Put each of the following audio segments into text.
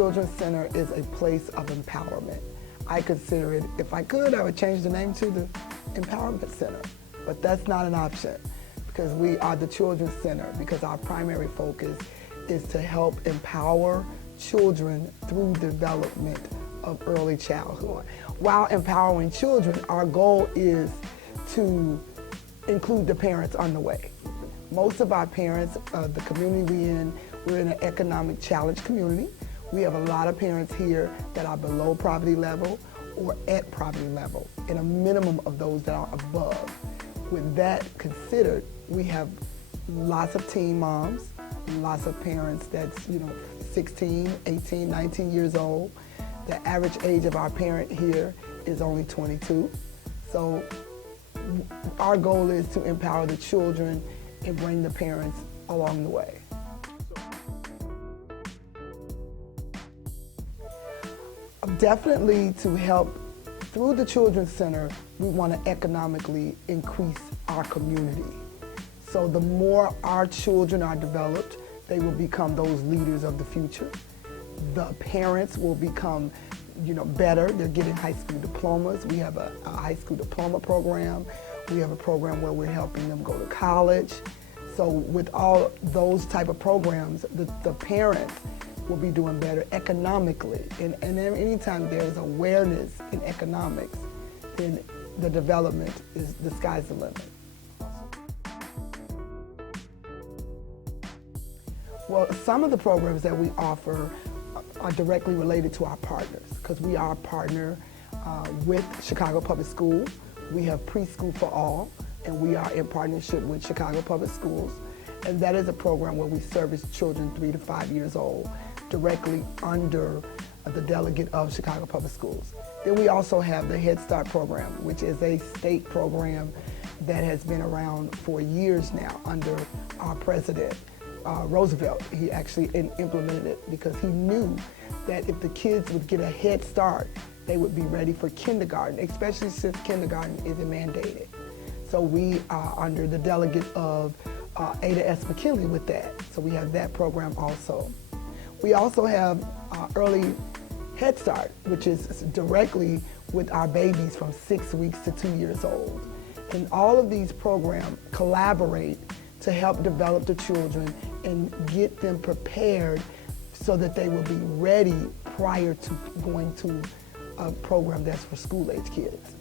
Children's Center is a place of empowerment. I consider it, if I could, I would change the name to the Empowerment Center, but that's not an option because we are the Children's Center because our primary focus is to help empower children through development of early childhood. While empowering children, our goal is to include the parents on the way. Most of our parents, the community we're in an economic challenged community. We have a lot of parents here that are below poverty level or at poverty level, and a minimum of those that are above. With that considered, we have lots of teen moms, lots of parents that's 16, 18, 19 years old. The average age of our parent here is only 22. So our goal is to empower the children and bring the parents along the way. Definitely to help, through the Children's Center, we want to economically increase our community. So the more our children are developed, they will become those leaders of the future. The parents will become better. They're getting high school diplomas. We have a high school diploma program. We have a program where we're helping them go to college. So with all those type of programs, the parents will be doing better economically. And anytime there's awareness in economics, then the development is, the sky's the limit. Well, some of the programs that we offer are directly related to our partners, because we are a partner with Chicago Public School. We have Preschool for All, and we are in partnership with Chicago Public Schools. And that is a program where we service children 3 to 5 years old directly under the delegate of Chicago Public Schools. Then we also have the Head Start program, which is a state program that has been around for years now under our president, Roosevelt. He actually implemented it because he knew that if the kids would get a head start, they would be ready for kindergarten, especially since kindergarten isn't mandated. So we are under the delegate of Ada S. McKinley with that. So we have that program also. We also have Early Head Start, which is directly with our babies from 6 weeks to 2 years old. And all of these programs collaborate to help develop the children and get them prepared so that they will be ready prior to going to a program that's for school-age kids.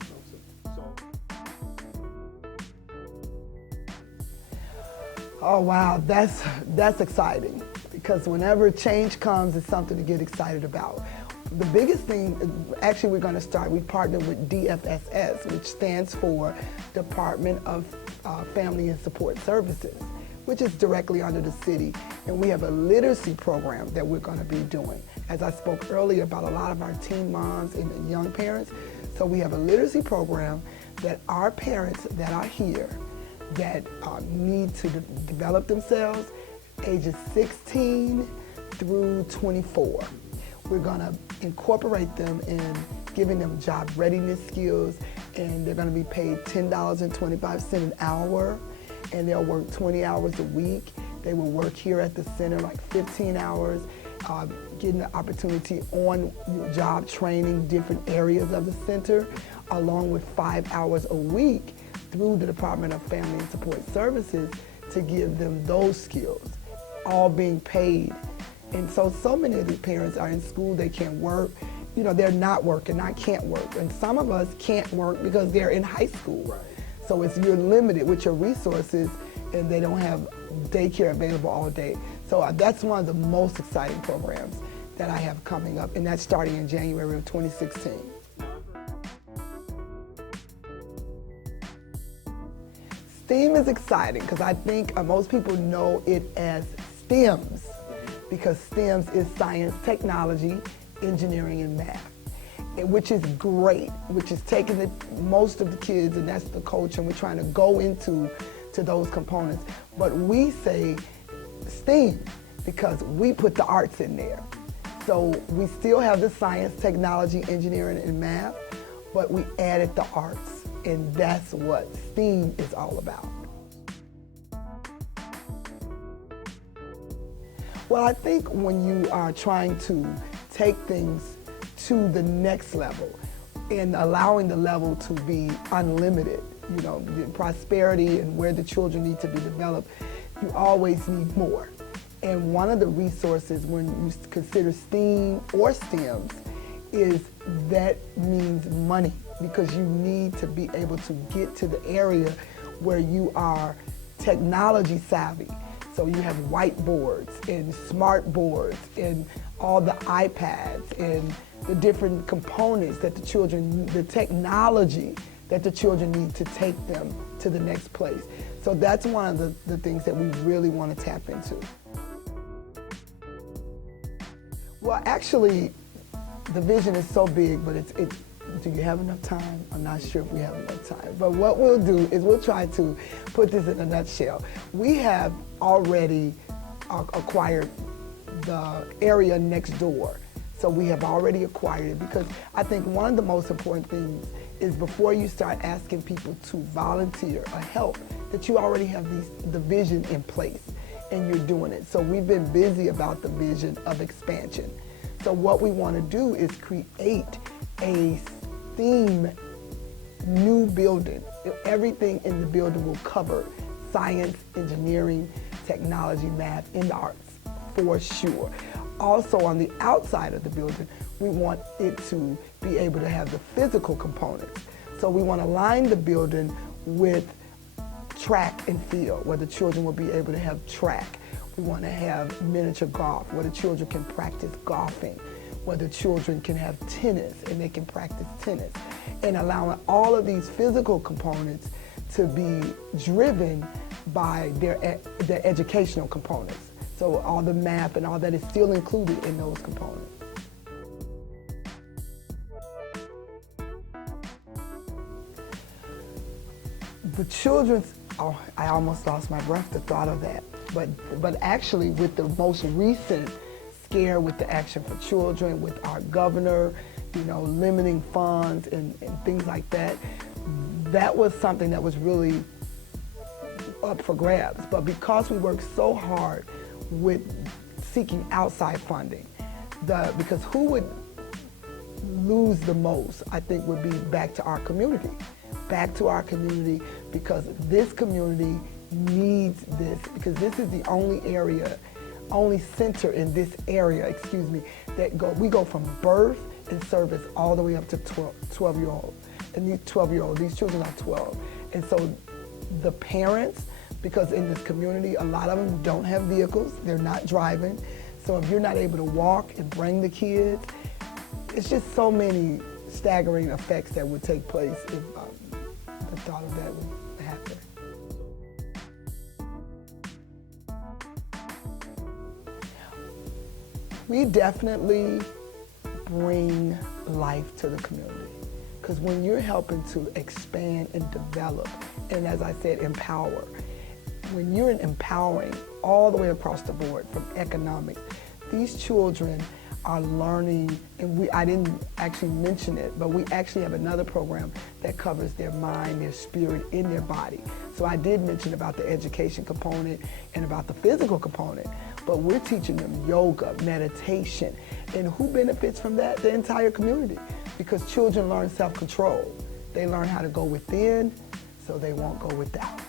Oh wow, that's exciting, because whenever change comes, it's something to get excited about. The biggest thing, actually we're going to start, we partnered with DFSS, which stands for Department of Family and Support Services, which is directly under the city. And we have a literacy program that we're going to be doing. As I spoke earlier about a lot of our teen moms and young parents, so we have a literacy program that our parents that are here that need to develop themselves, ages 16 through 24. We're going to incorporate them in giving them job readiness skills, and they're going to be paid $10.25 an hour, and they'll work 20 hours a week. They will work here at the center like 15 hours, getting the opportunity on job training, different areas of the center, along with 5 hours a week through the Department of Family and Support Services to give them those skills, all being paid. And so many of the parents are in school, they can't work. They're not working, I can't work. And some of us can't work because they're in high school. Right. So you're limited with your resources, and they don't have daycare available all day. So that's one of the most exciting programs that I have coming up, and that's starting in January of 2016. STEAM is exciting because I think most people know it as STEMs, because STEMs is science, technology, engineering, and math, which is great, which is taking most of the kids, and that's the culture, and we're trying to go into those components. But we say STEAM because we put the arts in there. So we still have the science, technology, engineering, and math, but we added the arts, and that's what STEAM is all about. Well, I think when you are trying to take things to the next level and allowing the level to be unlimited. You know, the prosperity and where the children need to be developed, you always need more. And one of the resources when you consider STEAM or STEMs is that means money, because you need to be able to get to the area where you are technology savvy. So you have whiteboards and smart boards and all the iPads and the different components that the children, the technology that the children need to take them to the next place. So that's one of the things that we really want to tap into. Well, actually, the vision is so big, but it's do you have enough time? I'm not sure if we have enough time. But what we'll do is we'll try to put this in a nutshell. We have already acquired the area next door. So we have already acquired it, because I think one of the most important things is before you start asking people to volunteer or help, that you already have the vision in place and you're doing it. So we've been busy about the vision of expansion. So what we want to do is create a STEAM new building. Everything in the building will cover science, engineering, technology, math, and arts for sure. Also on the outside of the building, we want it to be able to have the physical components. So we want to line the building with track and field, where the children will be able to have track. We want to have miniature golf, where the children can practice golfing, where the children can have tennis and they can practice tennis, and allowing all of these physical components to be driven by their educational components. So all the math and all that is still included in those components. The children's, oh, I almost lost my breath the thought of that. But actually with the most recent scare with the Action for Children, with our governor, you know, limiting funds and things like that, that was something that was really up for grabs. But because we worked so hard with seeking outside funding, because who would lose the most, I think, would be back to our community. Back to our community, because this community needs this, because this is the only center in this area, excuse me, that we go from birth and service all the way up to 12-year-old. And these 12-year-olds, these children are 12. And so the parents, because in this community, a lot of them don't have vehicles, they're not driving. So if you're not able to walk and bring the kids, it's just so many staggering effects that would take place if the thought of that would happen. We definitely bring life to the community, because when you're helping to expand and develop, and as I said, empower, when you're empowering all the way across the board, from economics, these children are learning, and I didn't actually mention it, but we actually have another program that covers their mind, their spirit, and their body. So I did mention about the education component and about the physical component, but we're teaching them yoga, meditation, and who benefits from that? The entire community, because children learn self-control. They learn how to go within, so they won't go without.